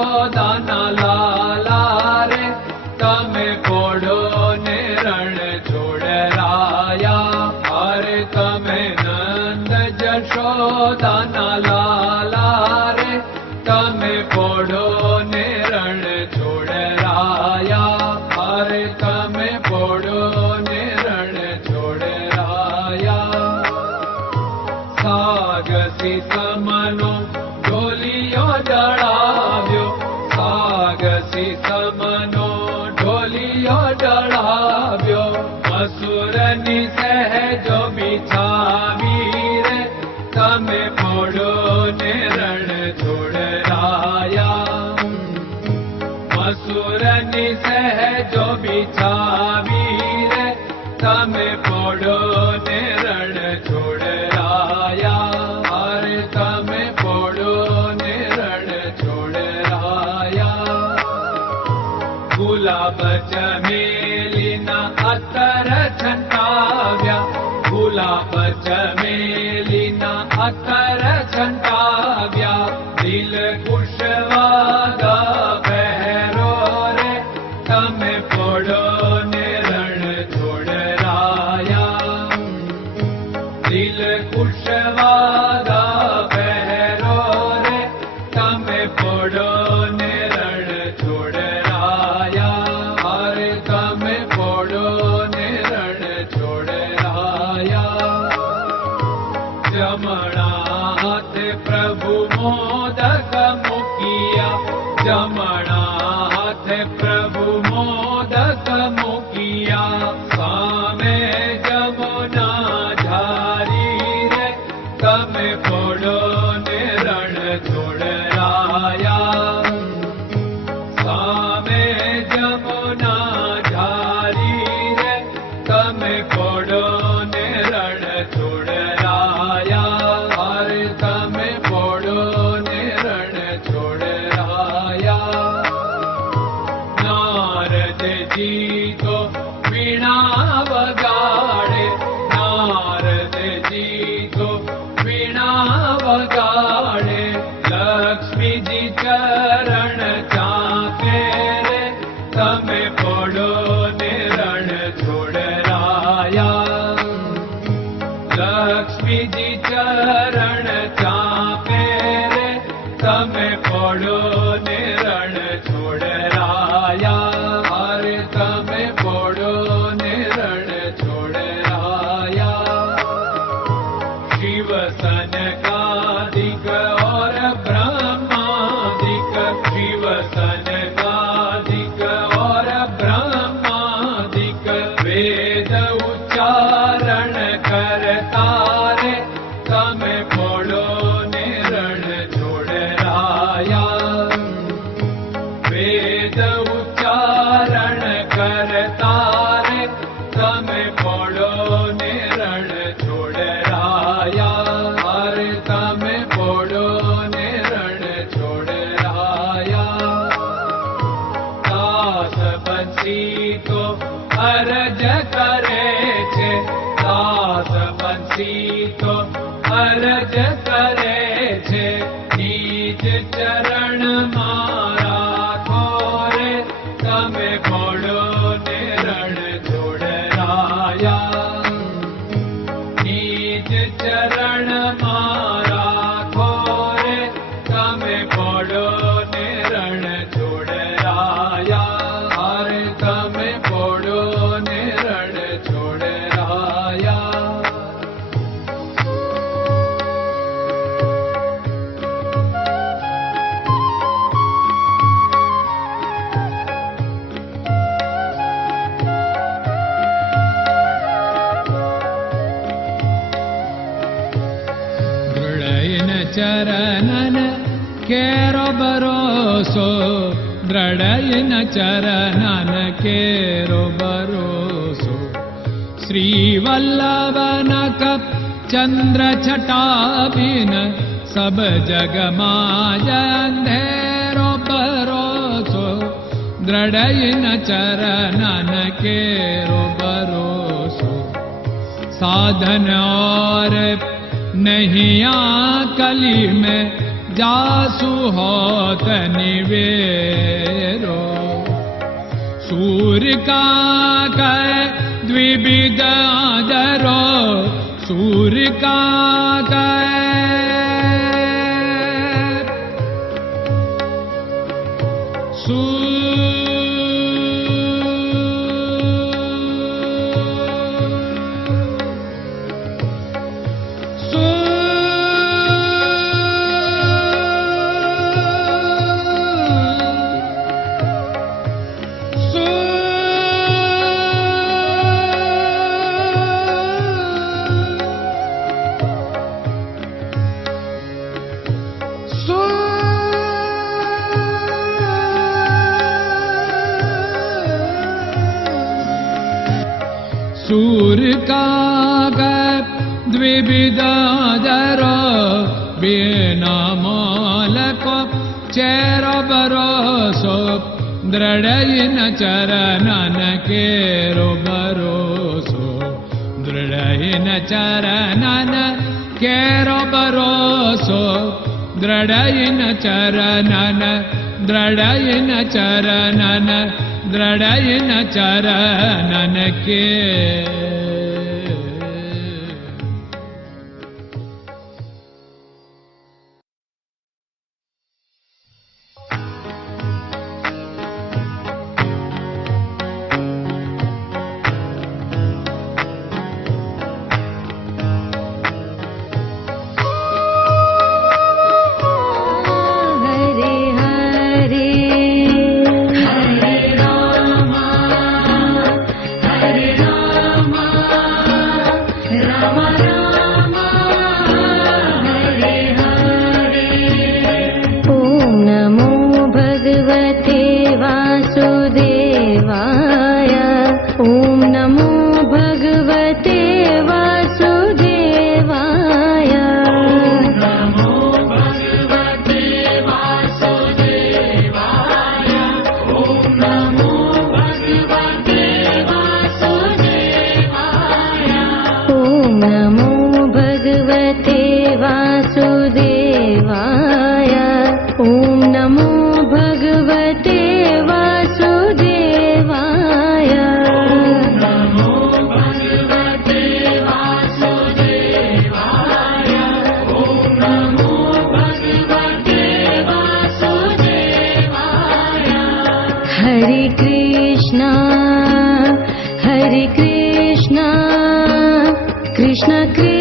જશોદાના લાલા રે તમે પોડો ને રણ છોડરાયા. અરે તમે નંદ જશોદાના લાલા રે તમે પોડો ને રણ છોડરાયા. અરે તમે પોડો ને રણ છોડરાયા. સાગસી સમનો ઢોલિયો ડળાવ્યો, સાગસી સમનો ઢોલિયો ડળાવ્યો. મસૂરની સહેજો બિછાવી રે તમે પોડો ને રણ છોડરાયા. મસૂરની સહેજો બિછાવી રે તમે પોડો ને રણ છોડરાયા. અરે તમે પોડો ને રણ છોડરાયા. ગુલાબ ચમેલીના અત્તર છંટાવ્યા, ગુલાબ ચમેલીના અત્તર છંટાવ્યા. દિલ કુશવાદા પહેરો રે તમે પોડો ને રણ છોડરાયા. દિલ કુશવાદા પહેરો રે તમે પોડો ને રણ છોડરાયા. અરે તમે પોડો ને રણ છોડરાયા. જમણા હાથે પ્રભુ મોદક મૂકિયા, જમણા હાથે પ્રભુ મોદક મૂકિયા. સામે જમુના ઝારી રે તમે પોડો ને રણ છોડરાયા. સામે જમુના ઝારી રે તમે પોડો ને રણ છોડરાયા. અરે તમે પોડો ને રણ છોડરાયા. નારદજી તો વીણા વગાડે, નારદજી તો વીણા વગાડે. લક્ષ્મીજી ચરણ ચાકે રે તમે પોડો ને રણ છોડરાયા. લક્ષ્મીજી ચરણ ચાપે રે તમે પોડો ને રણ છોડરાયા. અરે તમે પોડો ને રણ છોડરાયા. શિવ સનકાદિક और ब्रह्मादिक, शिव सनकादिक और ब्रह्मादिक. वेद उच्चारण करता रे તમે પોડો ને રણ છોડરાયા. વેદ ઉચ્ચારણ કરતા રે તમે પોડો ને રણ છોડરાયા. અરે તમે પોડો ને રણ છોડરાયા. દાસ બંસી તો અરજ કરે છે, દાસ બંસી તો અરજ કરે છે. નીચ ચરણ મારા ખોરે તમે પોડો ને રણ છોડરાયા. નીચ ચરણ મારા ખોરે તમે પોડો ને રણ છોડરાયા. અરે તમે પોડો ને રણ છોડરાયા. ચરણન કેરો ભરોસો, દ્રઢયન ચરણન કેરો ભરોસો. શ્રી વલ્લભન કપ ચંદ્ર છટાબિન સબ જગમાં અંધેરો ભરોસો. દ્રઢયન ચરણન કેરો ભરોસો. साधन और नहीं कली में जासु होत निवेरो। सूर्य का कै द्विविध आदरो, सूर्य का सूर्य का द्विविधादरो, बिना मोल को चेर भरोसो, दृढ़ चरणन केरो भरोसो, दृढ़ चरणन केरो भरोसो, दृढ़ चरणन, दृढ़ चरणन, दृढ़ चरणन के। Krishna Krishna